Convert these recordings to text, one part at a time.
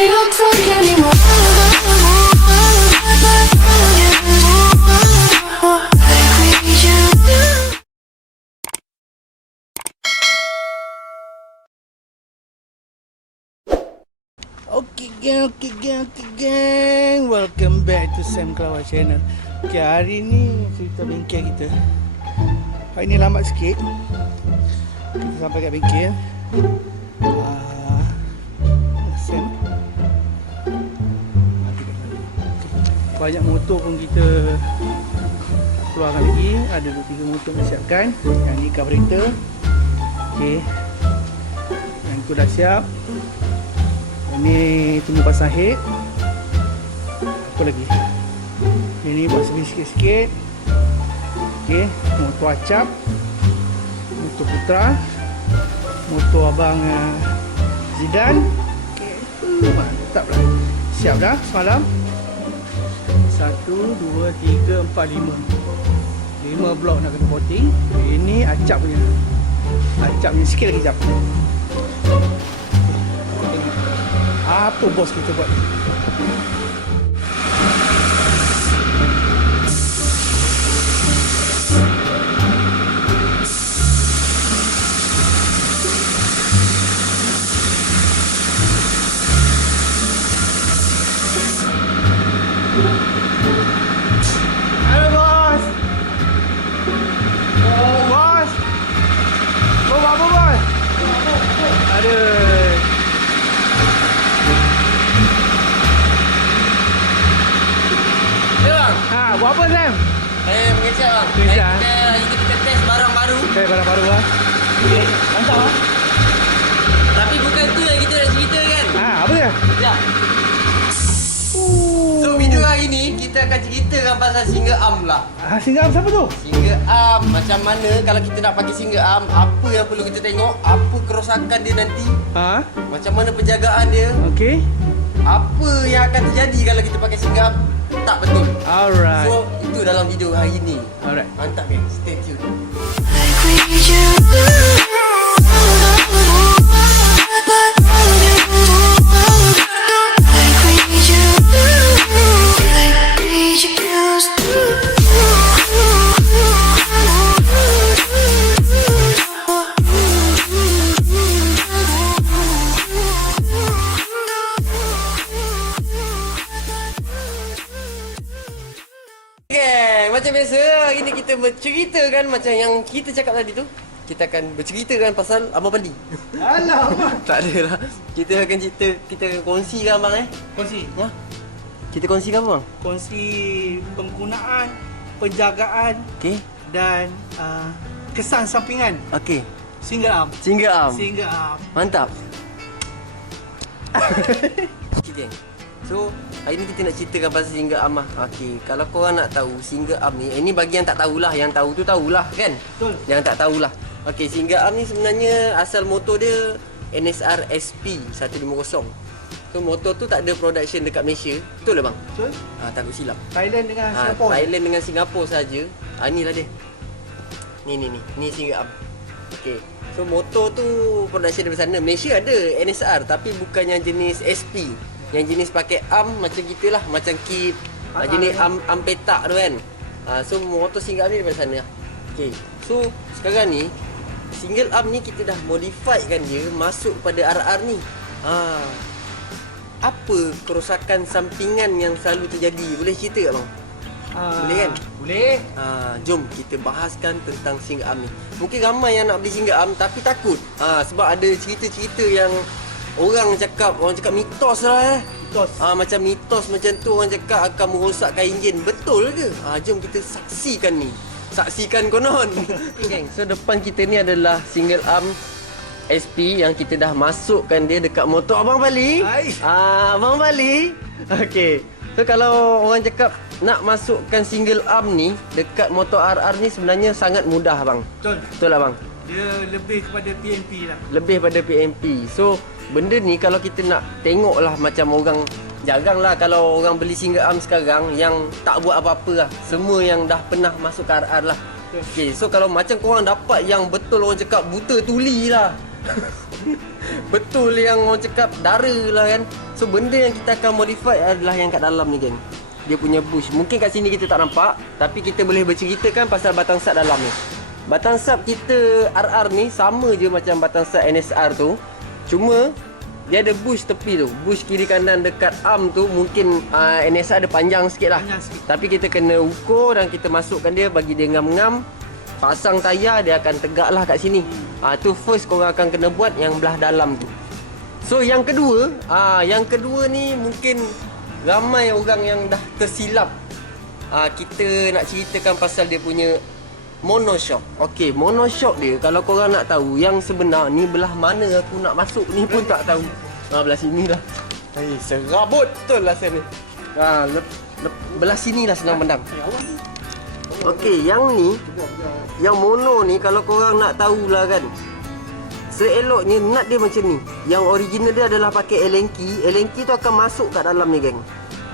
be your drug anymore. I need you. Okay gang, welcome back to Sam Kelawar channel. Okay, hari ni cerita bengkel kita. Hari ni lambat sikit kita sampai kat bengkel. Sam banyak motor pun kita keluarkan lagi. Ada 2-3 motor yang siapkan. Yang ni carburetor. Okay, yang tu dah siap. Ini tunggu pasang head. Apa lagi? Ini buat servis sikit-sikit. Okey, motor acap, motor Putra, motor abang Zidan. Okey, mantap lah. Siap dah semalam. 1, 2, 3, 4, 5. 5 blok nak kena coating. Ini acap punya. Acap punya sikit lagi jap. Apa bos kita buat? Halo bos. Bos. Bos apa bos? Aduh. Buat apa Sam? Mengecek bang. Mengecek, Hari ni kita test barang baru. Okay, barang baru lah. Okay, mantap lah. Tapi bukan tu yang kita nak cerita kan. Apa dia? Ya. So video hari ni kita akan ceritakan pasal single arm lah. Single arm siapa tu? Single arm macam mana kalau kita nak pakai single arm, apa yang perlu kita tengok, apa kerosakan dia nanti, macam mana penjagaan dia, Okay. apa yang akan terjadi kalau kita pakai single arm tak betul. Alright. So itu dalam video hari ni. Alright. Mantap kan? Stay tune. I need you. Macam biasa, hari ni kita berceritakan macam yang kita cakap tadi tu. Kita akan berceritakan pasal Abang Pandi. Alah, abang. Tak adalah. Kita akan cerita, kita akan kongsikan abang Kongsi. Ya. Kita kongsikan apa bang? Kongsi penggunaan, penjagaan Okey. dan kesan sampingan Okey. single arm. Single arm. Single arm. Mantap. Okey geng. So, hari ni kita nak ceritakan pasal single arm lah. Okey, kalau korang nak tahu single arm ni, ini bagi yang tak tahulah, yang tahu tu tahulah kan? Betul. Yang tak tahulah. Okey, single arm ni sebenarnya asal motor dia NSR SP 150. So motor tu tak ada production dekat Malaysia. Betul lah bang? Betul. Takut silap. Thailand dengan Singapura. Thailand dengan Singapura saja. Inilah dia. Ni single arm. Okey. So motor tu production dari sana. Malaysia ada NSR tapi bukan yang jenis SP. Yang jenis pakai arm macam kita lah, macam kip, jenis arm petak tu kan. So motor single arm ni daripada sana. Okay, so sekarang ni single arm ni kita dah modify kan dia masuk pada RR ni. Apa kerosakan sampingan yang selalu terjadi? Boleh cerita tak bang? Boleh kan? Boleh. Jom kita bahaskan tentang single arm ni. Mungkin ramai yang nak beli single arm tapi takut. Sebab ada cerita-cerita yang orang cakap mitos lah Mitos. Macam mitos macam tu orang cakap akan merosakkan enjin. Betul ke? Jom kita saksikan ni. Saksikan konon. Okay, geng. So depan kita ni adalah single arm SP yang kita dah masukkan dia dekat motor Abang Bali. Abang Bali. Okay. So kalau orang cakap nak masukkan single arm ni dekat motor RR ni sebenarnya sangat mudah bang. Betul. Betul lah bang. Dia lebih kepada PNP lah. Lebih pada PNP. So benda ni kalau kita nak tengok lah macam orang, jaranglah kalau orang beli single arm sekarang yang tak buat apa-apa lah. Semua yang dah pernah masuk ke RR lah. Okay, so kalau macam korang dapat yang betul orang cakap buta tuli lah. betul yang orang cakap dara lah kan. So benda yang kita akan modify adalah yang kat dalam ni geng. Dia punya bush. Mungkin kat sini kita tak nampak, tapi kita boleh berceritakan pasal batang sat dalam ni. Batang sat kita RR ni sama je macam batang sat NSR tu. Cuma dia ada bush tepi tu. Bush kiri kanan dekat arm tu mungkin NSR ada panjang sikit lah. Panjang sikit. Tapi kita kena ukur dan kita masukkan dia bagi dia ngam-ngam. Pasang tayar dia akan tegak lah kat sini. Tu first korang akan kena buat yang belah dalam tu. So yang kedua ni mungkin ramai orang yang dah tersilap. Kita nak ceritakan pasal dia punya monoshock. Okey, monoshock dia kalau korang nak tahu yang sebenar ni belah mana aku nak masuk ni pun tak tahu. Belah sini lah. Serabut betul lah saya ni. Belah sini lah senang pandang. Okey, yang ni, yang mono ni kalau korang nak tahulah kan, seeloknya nut dia macam ni. Yang original dia adalah pakai Allen key. Allen key tu akan masuk kat dalam ni geng.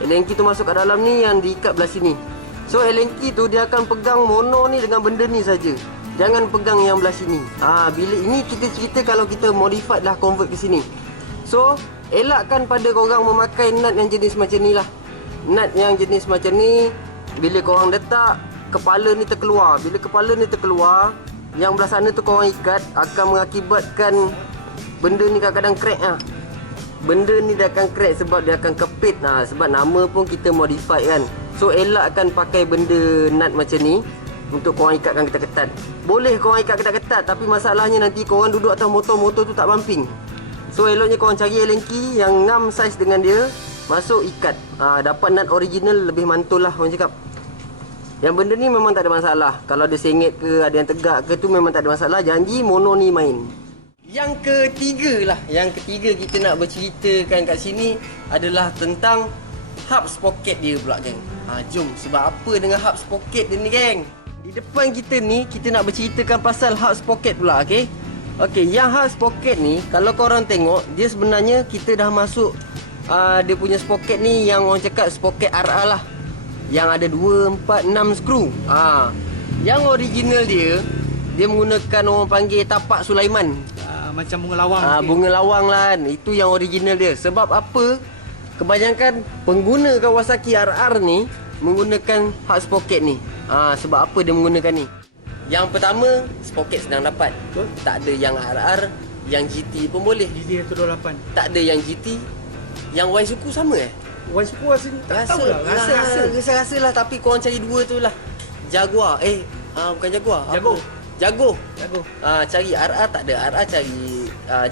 Allen key tu masuk kat dalam ni yang diikat belah sini. So Allen key tu dia akan pegang mono ni dengan benda ni saja. Jangan pegang yang belah sini. Bila ini kita cerita kalau kita modified lah, convert ke sini. So elakkan pada korang memakai nut yang jenis macam ni lah. Nut yang jenis macam ni, bila korang letak, kepala ni terkeluar. Bila kepala ni terkeluar, yang belah sana tu korang ikat, akan mengakibatkan benda ni kadang-kadang crack lah. Benda ni dia akan crack sebab dia akan kepit. Sebab nama pun kita modify kan. So elakkan pakai benda nut macam ni untuk korang ikatkan ketat-ketat. Boleh korang ikat ketat-ketat, tapi masalahnya nanti korang duduk atas motor tu tak bumping. So eloknya korang cari Allen key yang ngam saiz dengan dia, masuk ikat. Dapat nut original lebih mantul lah orang cakap. Yang benda ni memang tak ada masalah. Kalau dia sengit ke, ada yang tegak ke tu memang tak ada masalah. Janji mono ni main. Yang ketiga lah, yang ketiga kita nak berceritakan kat sini adalah tentang hub sprocket dia pula geng. Jom, sebab apa dengan hub sprocket dia ni geng? Di depan kita ni, kita nak berceritakan pasal hub sprocket pula, okey? Okey, yang hub sprocket ni, kalau korang tengok, dia sebenarnya kita dah masuk dia punya sprocket ni yang orang cakap sprocket RR lah. Yang ada 2, 4, 6 skru. Yang original dia menggunakan orang panggil tapak Sulaiman. Macam bunga lawang. Bunga lawang lah kan. Itu yang original dia. Sebab apa? Kebanyakan pengguna Kawasaki RR ni menggunakan hub sprocket ni. Sebab apa dia menggunakan ni? Yang pertama, sprocket senang dapat. Betul? Tak ada yang RR, yang GT pun boleh. GT 128. Tak ada yang GT. Yang Y suku sama Wan suku rasa ni tak tahulah. Rasa lah, tapi korang cari dua tu lah. Jaguar. Bukan Jaguar. Jago. Cari RR tak ada. RR cari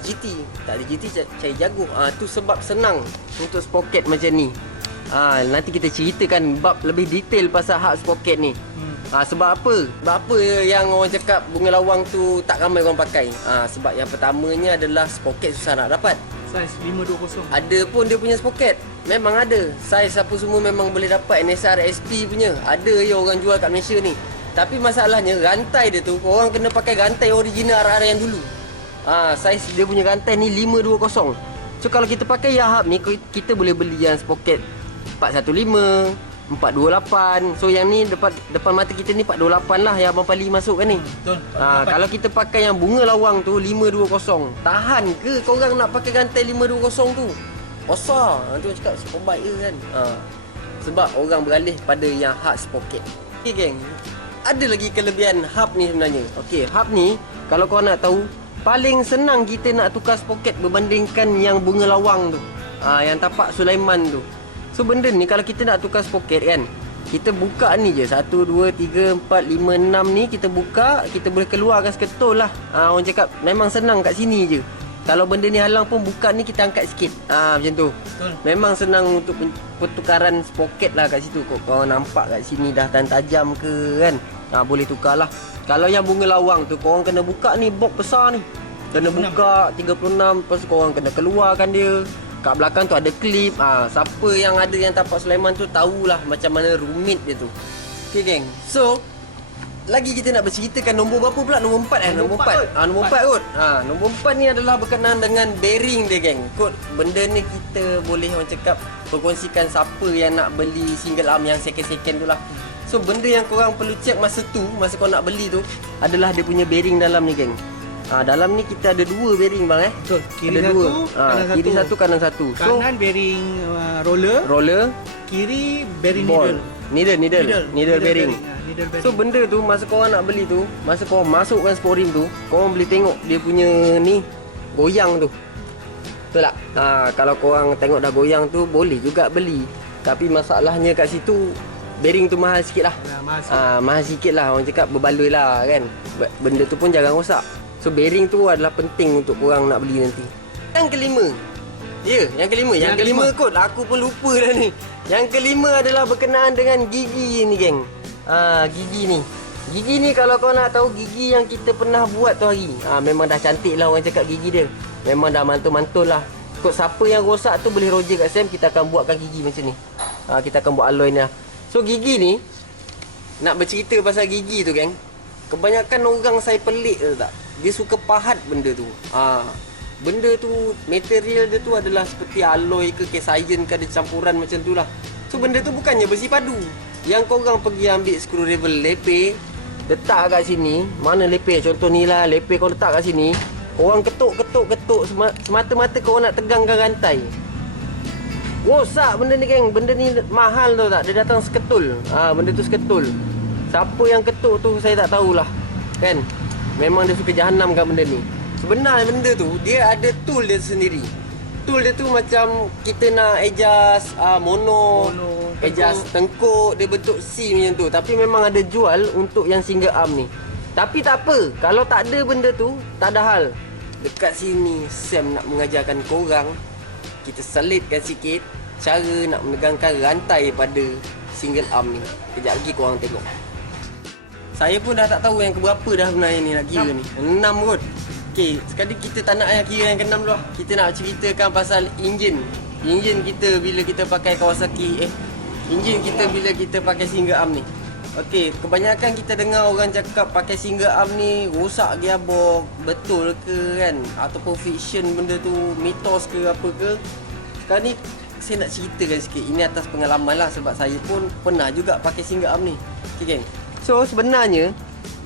GT. Tak ada GT cari Jago. Tu sebab senang untuk sprocket macam ni. Nanti kita ceritakan bab lebih detail pasal hub sprocket ni. Sebab apa? Sebab apa yang orang cakap bunga lawang tu tak ramai orang pakai? Sebab yang pertamanya adalah sprocket susah nak dapat. Saiz 520. Ada pun dia punya sprocket. Memang ada. Saiz apa semua memang boleh dapat. NSR SP punya. Ada je orang jual kat Malaysia ni. Tapi masalahnya rantai dia tu, korang kena pakai rantai original RR yang dulu. Saiz dia punya rantai ni 520. So kalau kita pakai yang hub ni, kita boleh beli yang sprocket 415, 428. So yang ni depan mata kita ni 428 lah yang Abang Pali masuk kan ni. Betul. Kalau kita pakai yang bunga lawang tu 520, tahan ke korang nak pakai rantai 520 tu? Besar. Nanti orang cakap super bike ke kan. Sebab orang beralih pada yang hard sprocket. Okay geng, ada lagi kelebihan hub ni sebenarnya. Okay, hub ni kalau korang nak tahu, paling senang kita nak tukar sprocket berbandingkan yang bunga lawang tu. Yang tapak Sulaiman tu. So benda ni kalau kita nak tukar sprocket kan, kita buka ni je 1, 2, 3, 4, 5, 6 ni kita buka, kita boleh keluarkan seketul lah. Orang cakap memang senang kat sini je. Kalau benda ni halang pun buka ni kita angkat sikit. Macam tu. Betul. Memang senang untuk pertukaran sprocket lah kat situ. Korang nampak kat sini dah tajam ke kan. Boleh tukar lah. Kalau yang bunga lawang tu korang kena buka ni box besar ni. Kena 36. Buka 36. Lepas tu korang kena keluarkan dia. Kat belakang tu ada klip. Siapa yang ada yang tapak Sulaiman tu tahulah macam mana rumit dia tu. Okay geng. So lagi kita nak berceritakan nombor berapa pula? Nombor 4 Nombor 4. Nombor 4 kot. Nombor 4 ni adalah berkenaan dengan bearing dia geng. Kot benda ni kita boleh orang cakap berkongsikan siapa yang nak beli single arm yang second-second tu lah. So benda yang korang perlu check masa korang nak beli tu adalah dia punya bearing dalam ni geng. Dalam ni kita ada 2 bearing bang Betul. Kiri ada satu, 2. kanan Kiri satu. satu, kanan satu. So Kanan bearing roller, roller, kiri bearing ball, needle. needle bearing. Needle bearing. So benda tu masa korang nak beli tu, masa korang masukkan sport rim tu, korang boleh tengok dia punya ni goyang tu. Betul tak? Kalau korang tengok dah goyang tu, boleh juga beli. Tapi masalahnya kat situ bearing tu mahal sikit lah. Ya, mahal sikit. Mahal sikit lah. Orang cakap berbaloi lah kan. Benda tu pun jangan rosak. So bearing tu adalah penting untuk korang nak beli nanti. Yang kelima. Ya, yang kelima. Yang kelima kot. Aku pun lupa dah ni. Yang kelima adalah berkenaan dengan gigi ni geng. Gigi ni. Gigi ni kalau kau nak tahu gigi yang kita pernah buat tu hari. Memang dah cantik lah orang cakap gigi dia. Memang dah mantul-mantul lah. Kod siapa yang rosak tu boleh roger kat Sam. Kita akan buatkan gigi macam ni. Kita akan buat alloy ni lah. So gigi ni, nak bercerita pasal gigi tu geng. Kebanyakan orang saya pelik tu tak. Dia suka pahat benda tu. Benda tu, material dia tu adalah seperti alloy ke iron ke, ada campuran macam tu lah. So benda tu bukannya besi padu. Yang korang pergi ambil screwdriver lepeh, letak kat sini. Mana lepeh? Contoh ni lah, lepeh kau letak kat sini. Korang ketuk semata-mata korang nak tegangkan rantai. Rosak benda ni geng. Benda ni mahal tau tak. Dia datang seketul. Benda tu seketul. Siapa yang ketuk tu saya tak tahulah. Kan? Memang dia suka jahanam kat benda ni. Sebenarnya benda tu dia ada tool dia sendiri. Tool dia tu macam kita nak adjust mono, adjust tengkuk, dia bentuk C macam tu. Tapi memang ada jual untuk yang single arm ni. Tapi tak apa, kalau tak ada benda tu, tak ada hal. Dekat sini Sam nak mengajarkan korang, kita selitkan sikit cara nak menegangkan rantai pada single arm ni. Kejap lagi korang tengok. Saya pun dah tak tahu yang keberapa dah sebenarnya ni nak kira ni. 6 kot. Okey, sekali kita tak nak yang kira yang ke-6 dulu lah. Kita nak ceritakan pasal enjin. Enjin kita bila kita pakai Kawasaki enjin kita bila kita pakai single arm ni. Okey, kebanyakan kita dengar orang cakap pakai single arm ni rosak gearbox. Betul ke kan? Ataupun fiction benda tu, mitos ke apa ke? Sekarang ni saya nak ceritakan sikit. Ini atas pengalaman lah sebab saya pun pernah juga pakai single arm ni. Okey geng. So sebenarnya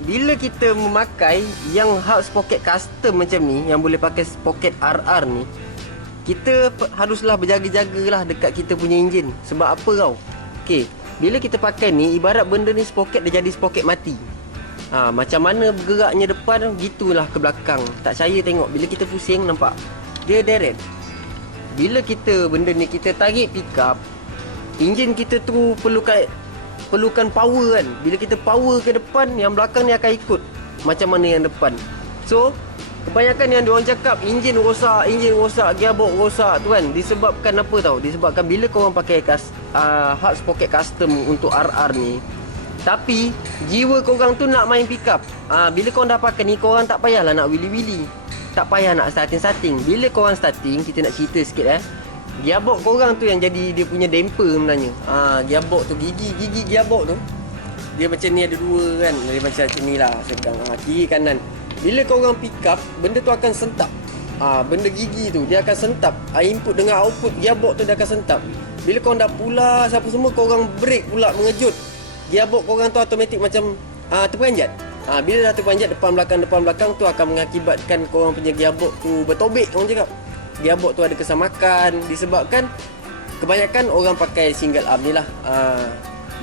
bila kita memakai yang hub sprocket custom macam ni, yang boleh pakai sprocket RR ni, kita haruslah berjaga-jagalah dekat kita punya enjin. Sebab apa tau? Okey, bila kita pakai ni, ibarat benda ni sprocket dia jadi sprocket mati. Macam mana bergeraknya depan, gitulah ke belakang. Tak percaya tengok, bila kita pusing nampak dia deret. Bila kita benda ni kita tarik pickup, enjin kita tu perlukan power kan. Bila kita power ke depan, yang belakang ni akan ikut macam mana yang depan. So kebanyakan yang diorang cakap enjin rosak, gearbox rosak tu kan, disebabkan apa tau? Disebabkan bila korang pakai hub sprocket custom untuk RR ni, tapi jiwa korang tu nak main pickup. Bila korang dah pakai ni, korang tak payahlah nak wheelie-wheelie, tak payah nak starting. Bila korang starting, kita nak cerita sikit gearbox korang tu yang jadi dia punya damper sebenarnya. Gearbox tu, gigi gearbox tu dia macam ni, ada 2 kan. Dia macam ni lah, segang kiri kanan. Bila korang pick up, benda tu akan sentap. Benda gigi tu dia akan sentap. Input dengan output gearbox tu dia akan sentap. Bila korang dah pula siapa semua, korang break pula mengejut, gearbox korang tu automatik macam terperanjat. Bila dah terperanjat depan belakang tu akan mengakibatkan korang punya gearbox tu bertobek. Orang cakap gearbox tu ada kesamakan disebabkan kebanyakan orang pakai single arm ni lah.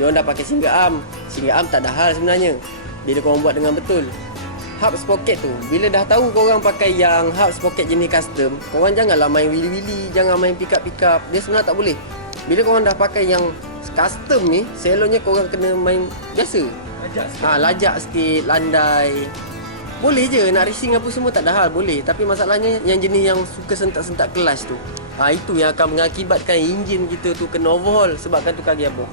Diorang dah pakai single arm tak ada hal sebenarnya bila korang buat dengan betul. Hub sprocket tu, bila dah tahu korang pakai yang hub sprocket jenis custom, korang janganlah main wheelie-wheelie, jangan main pick up. Dia sebenarnya tak boleh. Bila korang dah pakai yang custom ni, selonnya korang kena main biasa, lajak sikit, landai. Boleh je nak racing apa semua, tak ada hal, boleh. Tapi masalahnya yang jenis yang suka sentak-sentak kelas tu, itu yang akan mengakibatkan enjin kita tu kena overhaul sebabkan tukar gearbox.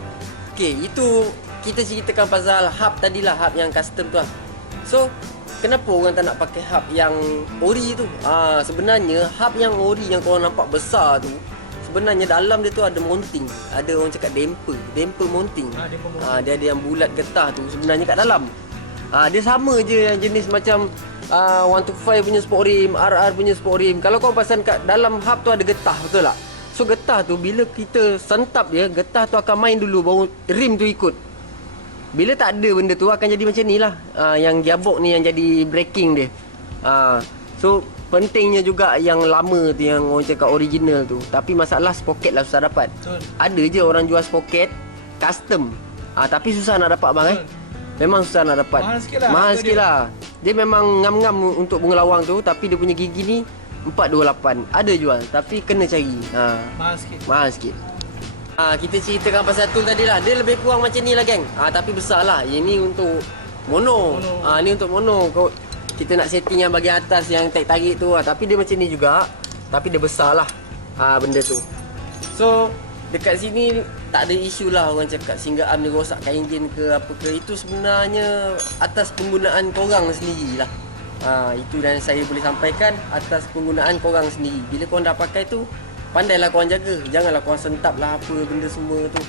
Okey, itu kita ceritakan pasal hub tadilah, hub yang custom tu lah. So kenapa orang tak nak pakai hub yang ori tu? Sebenarnya hub yang ori yang korang nampak besar tu, sebenarnya dalam dia tu ada mounting, ada orang cakap damper mounting. Dia ada yang bulat getah tu sebenarnya kat dalam. Dia sama je yang jenis macam 125 punya sport rim, RR punya sport rim. Kalau kau pasang kat dalam hub tu ada getah, betul tak? So getah tu bila kita sentap dia, getah tu akan main dulu baru rim tu ikut. Bila tak ada benda tu akan jadi macam ni lah. Yang gearbox ni yang jadi braking dia. So pentingnya juga yang lama tu, yang orang cakap original tu. Tapi masalah spoket lah susah dapat. Betul. Ada je orang jual spoket custom. Tapi susah nak dapat bang. Memang susah nak dapat. Mahal sikit lah Mahal harga sikit lah. Dia memang ngam-ngam untuk bunga lawang tu, tapi dia punya gigi ni 428. Ada jual tapi kena cari. Mahal sikit. Mahal sikit. Kita ceritakan pasal tool tadi lah. Dia lebih kurang macam ni lah geng. Tapi besar lah. Ini untuk mono. Ni untuk mono. Kita nak setting yang bahagian atas yang tarik-tarik tu. Tapi dia macam ni juga. Tapi dia besar lah benda tu. So dekat sini tak ada isu lah orang cakap single arm ni rosakkan enjin ke apa ke. Itu sebenarnya atas penggunaan korang sendiri lah. Itu yang saya boleh sampaikan atas penggunaan korang sendiri. Bila korang dah pakai tu, pandailah korang jaga. Janganlah korang sentap lah apa benda semua tu.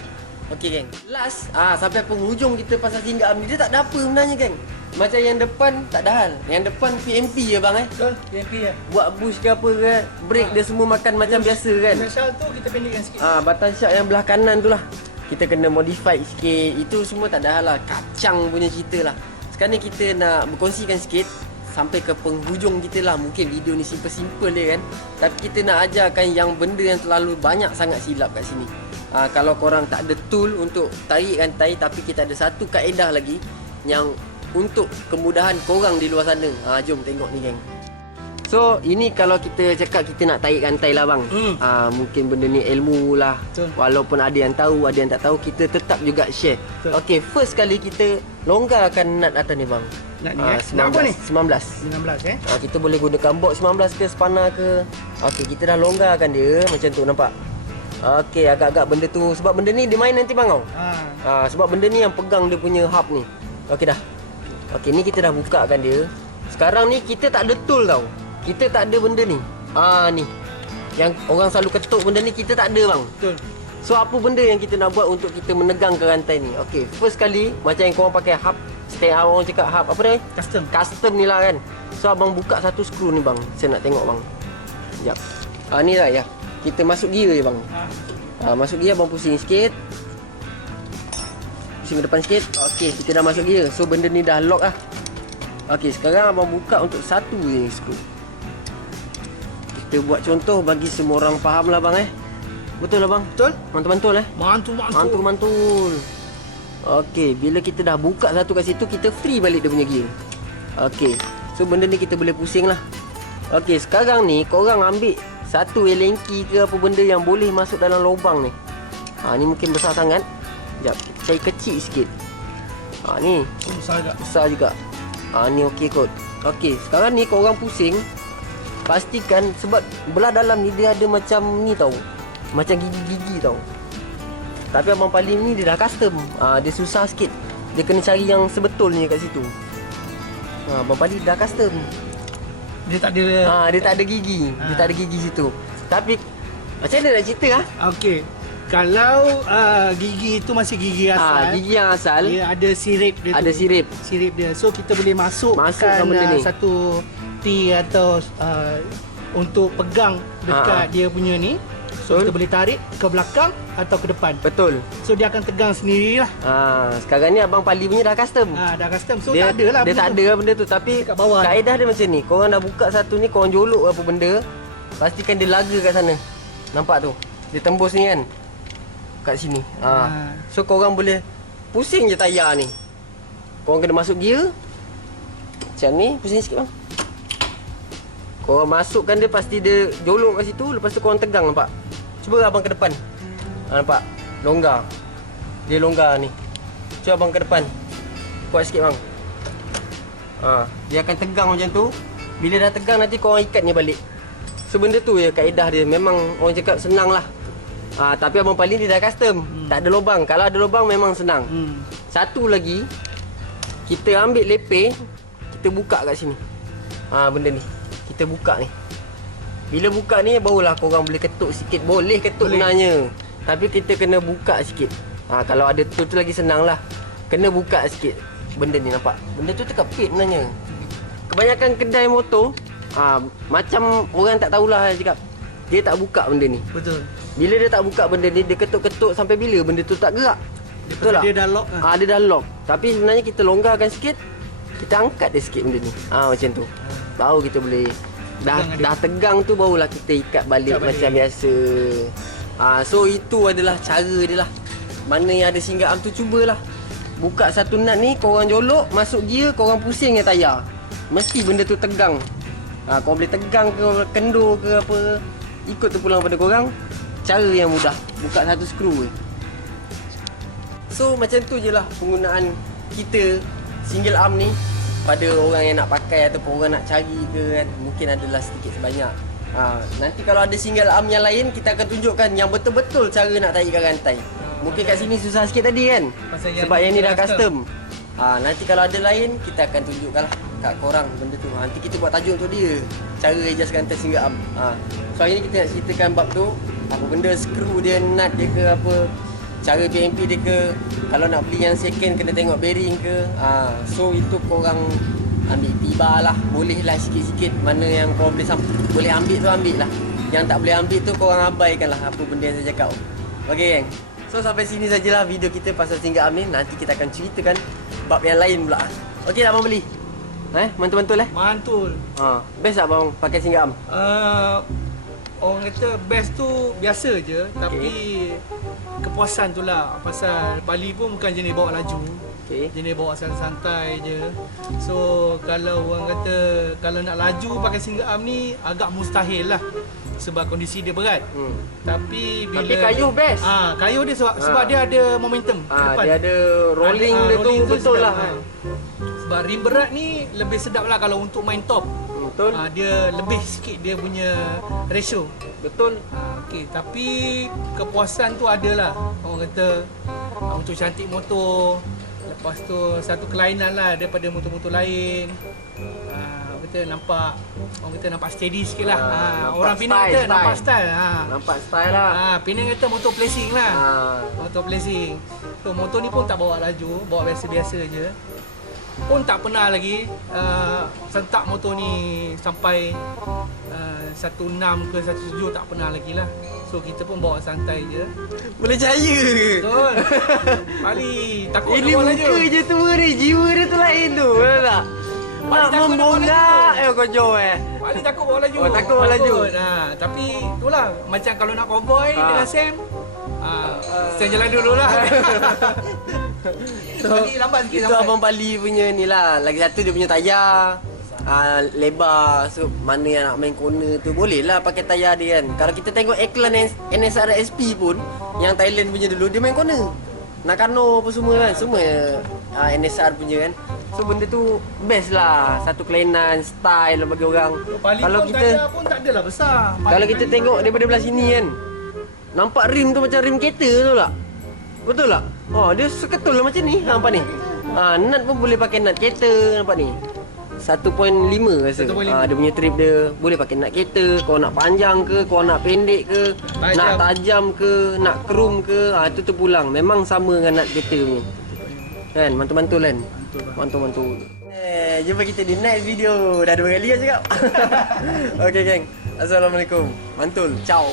Okey geng. Last sampai penghujung kita pasal single arm ni, dia tak ada apa sebenarnya geng. Macam yang depan tak ada hal. Yang depan PMP je bang Betul, PMP ya. Buat bush ke apa ke, brake dia semua makan macam biasa kan. Special tu kita pendekkan sikit. Batang syak yang belah kanan tu lah kita kena modify sikit. Itu semua tak ada hal lah. Kacang punya cerita lah. Sekarang ni kita nak berkongsikan sikit sampai ke penghujung kita lah. Mungkin video ni simple-simple dia kan, tapi kita nak ajarkan yang benda yang terlalu banyak sangat silap kat sini. Kalau korang tak ada tool untuk tarik rantai, tapi kita ada satu kaedah lagi yang untuk kemudahan korang di luar sana. Jom tengok ni geng. So ini kalau kita cakap kita nak tarik rantai lah bang. Mungkin benda ni ilmu lah. Betul. Walaupun ada yang tahu, ada yang tak tahu, kita tetap juga share. Okay, first kali kita longgarkan nut atas ni bang. Nut ni nak apa ni? 19. 19 Kita boleh gunakan box 19 ke spanner ke. Okay, kita dah longgarkan dia macam tu, nampak? Okay, agak-agak benda tu. Sebab benda ni dia main nanti bang tau. Sebab benda ni yang pegang dia punya hub ni. Okay dah. Okay, ni kita dah bukakan dia. Sekarang ni kita tak ada tool tau. Kita tak ada benda ni. Ni yang orang selalu ketuk benda ni, kita tak ada bang. Betul. So apa benda yang kita nak buat untuk kita menegangkan rantai ni? Okay, first kali macam yang korang pakai hub, orang cakap hub apa ni? Custom ni lah kan. So abang buka satu skru ni bang. Saya nak tengok bang. Sekejap. Ni lah ya. Kita masuk gear je bang. Masuk gear abang pusing sikit. Pusing ke depan sikit. Okey, kita dah masuk gear. So benda ni dah lock lah. Okey, sekarang abang buka untuk satu je skru. Kita buat contoh bagi semua orang faham lah bang. Betul lah bang? Betul. Mantul-mantul Mantul. Okey, bila kita dah buka satu kat situ, kita free balik dia punya gear. Okey, so benda ni kita boleh pusing lah. Okey, sekarang ni korang ambil satu allen key ke apa benda yang boleh masuk dalam lubang ni. Ni mungkin besar sangat. Sekejap, kita cari kecil sikit. Ni besar juga. Ni okey kot. Okey, sekarang ni korang pusing. Pastikan, sebab belah dalam ni dia ada macam ni tau, macam gigi-gigi tau. Tapi abang Palim ni dia dah custom. Dia susah sikit. Dia kena cari yang sebetulnya kat situ. Abang Palim dah custom. Dia tak ada dia tak ada gigi. Dia tak ada gigi situ. Tapi macam mana nak cerita Okey. Kalau gigi itu masih gigi asal. Gigi yang asal. Dia ada sirip dia. Ada tu. Sirip dia. So kita boleh masukkan benda ni. Satu T atau untuk pegang dekat dia punya ni. So kita boleh tarik ke belakang atau ke depan. Betul. So dia akan tegang sendirilah. Sekarang ni abang Pali punya dah custom. Dah custom. So dia, tak ada lah. Dia tak ada lah benda tu. Tapi kat bawah kaedah dia macam ni. Korang dah buka satu ni, korang jolok apa benda, pastikan dia laga kat sana. Nampak tu? Dia tembus ni kan, kat sini. So korang boleh pusing je tayar ni. Korang kena masuk gear macam ni. Pusing sikit bang. Korang masukkan dia, pasti dia jolok kat situ. Lepas tu korang tegang, nampak? Cuba abang ke depan. Nampak? Longgar. Dia longgar ni. Cuba abang ke depan. Kuat sikit bang. Dia akan tegang macam tu. Bila dah tegang nanti korang ikatnya balik. So benda tu ya kaedah dia. Memang orang cakap senang lah. Tapi abang Paling dia dah custom. Tak ada lubang. Kalau ada lubang memang senang. Satu lagi, kita ambil lepeh, kita buka kat sini. Benda ni kita buka ni. Bila buka ni barulah korang boleh ketuk sikit. Boleh ketuk sebenarnya, tapi kita kena buka sikit. Kalau ada tu lagi senang lah. Kena buka sikit. Benda ni nampak, benda tu terkepit sebenarnya. Kebanyakan kedai motor macam orang tak tahulah cakap, dia tak buka benda ni. Betul. Bila dia tak buka benda ni, dia ketuk-ketuk sampai bila benda tu tak gerak. Betul tak? Dia dah lock dia dah lock. Tapi sebenarnya kita longgarkan sikit, kita angkat dia sikit benda ni. Macam tu. baru kita boleh dah tegang tu barulah kita ikat balik macam biasa. So itu adalah cara dia lah. Mana yang ada single arm tu cubalah. Buka satu nut ni, korang jolok, masuk gear, korang pusing dengan tayar. Mesti benda tu tegang. Korang boleh tegang ke, kendur ke apa, ikut tu pulang pada korang. Cara yang mudah, buka satu skru je. So macam tu je lah penggunaan kita single arm ni pada orang yang nak pakai ataupun orang nak cari ke kan. Mungkin adalah sedikit sebanyak. Nanti kalau ada single arm yang lain, kita akan tunjukkan yang betul-betul cara nak taikkan rantai. Mungkin kat sini susah sikit tadi kan, sebab yang ni dah custom. Nanti kalau ada lain, kita akan tunjukkan lah kat korang benda tu. Nanti kita buat tajuk untuk dia, cara adjust rantai single arm. So hari ni kita nak ceritakan bab tu, apa benda skru dia, nut dia ke apa, cara PMP dia ke. Kalau nak beli yang second kena tengok bearing ke. So itu korang ambil tiba lah. Boleh lah sikit-sikit. Mana yang korang boleh ambil tu ambil lah. Yang tak boleh ambil tu korang abaikan lah apa benda yang saya cakap. Okay geng. So sampai sini sajalah video kita pasal single arm ni. Nanti kita akan ceritakan bab yang lain pula. Okay tak abang beli? Mantul-mantul Mantul. Best tak abang pakai single arm? Orang kata best tu biasa je, tapi kepuasan tu lah. Pasal Bali pun bukan jenis bawa laju, jenis bawa santai-santai je. So kalau orang kata kalau nak laju pakai single arm ni agak mustahil lah, sebab kondisi dia berat. Tapi kayuh best. Kayuh dia sebab dia ada momentum depan. Dia ada rolling dia tu betul lah. Sebab rim berat ni lebih sedap lah kalau untuk main top. Betul. Dia lebih sikit dia punya ratio. Betul. Okey, tapi kepuasan tu adalah. Orang kata untuk cantik motor. Lepas tu satu kelainan lah daripada motor-motor lain. Kita nampak, orang kata nampak steady sikit lah. Orang Penang kata nampak style. Nampak style lah. Penang kata motor placing lah. Motor placing. So motor ni pun tak bawa laju, bawa biasa-biasa je. Pun tak pernah lagi sentak motor ni sampai 16 ke 17, tak pernah lagi lah. So kita pun bawa santai je. Boleh jaya ke? Betul. Bali takut ini bawa muka laju. je tu ni, jiwa dia tu lain tu. Betul tak? Nak takut membongkak kau jom Bali takut bawa laju. Takut bawa laju. Tapi itulah, macam kalau nak convoy dengan Sam, Sam jalan dulu lah. So, Bali lambat sikit itu sampai. abang Bali punya ni lah. Lagi satu dia punya tayar lebar. So mana yang nak main corner tu boleh lah pakai tayar dia kan. Kalau kita tengok iklan NSR SP pun, yang Thailand punya dulu, dia main corner Nakano apa semua kan. Semua NSR punya kan. So benda tu best lah. Satu kelainan, style bagi orang. Bali Kalau pun kita tayar pun tak adalah besar. Kalau kita tengok daripada belah sini kan, nampak rim tu macam rim kereta tu tak? Betul tak? Dia seketul lah macam ni. Nampak ni. Nut pun boleh pakai nut kereta. Nampak ni 1.5 rasa. 1.5. Dia punya trip dia boleh pakai nut kereta. Kau nak panjang ke, kau nak pendek ke, nak tajam ke, nak chrome ke, itu terpulang. Memang sama dengan nut kereta ni. Kan, mantul-mantul kan? Mantul-mantul. Jumpa kita di next video. Dah 2 kali lah cakap. Okay geng. Assalamualaikum. Mantul. Ciao.